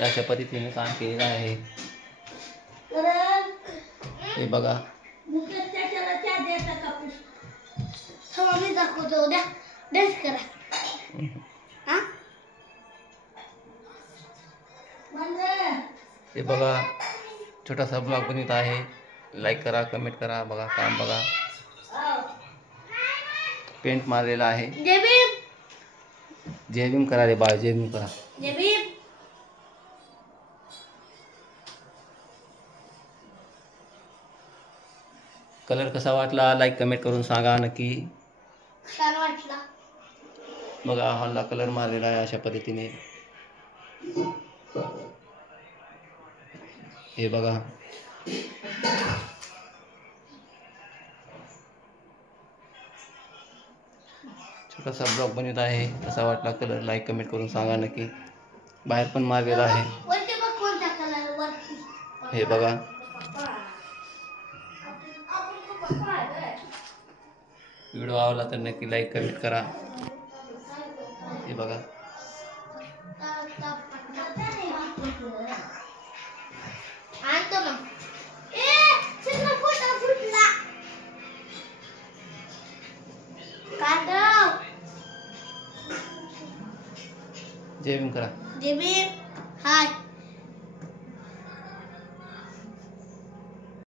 अशा पद्धतीने काम केलेलं आहे. हे बघा. दाखवतो उद्या डान्स करा. हे बघा छोटासा ब्लॉग बनवत आहे. लाईक करा, कमेंट करा. बघा काम बघा. पेंट मारलेला आहे. जय भीम करा रे बाळ, जय भीम करा. जय भीम. कलर कसा वाटला लाईक कमेंट करून सांगा नक्की. छान वाटला. बघा हॉलला कलर मारलेला आहे अशा पद्धतीने. हे बघा. छोटासा ब्लॉग बनवत आहे. कसा वाटला कलर लाईक कमेंट करून सांगा नक्की. बाहेर पण मारलेला आहे. हे बघा. व्हिडिओ आवडला तर नक्की लाईक कमेंट करा. हे बघा. जय भीम करा. जय भीम. हाय.